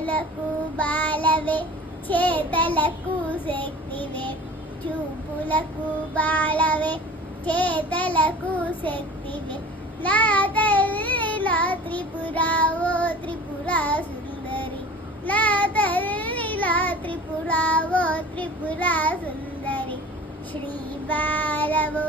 చూపులకు బాలవే చేతలకు శక్తివే చూపులకు బాలవే చేతలకు శక్తివే నా తల్లి నా త్రిపుర ఓ త్రిపుర సుందరి నా తల్లి నా త్రిపుర ఓ త్రిపుర సుందరి శ్రీ బాలవో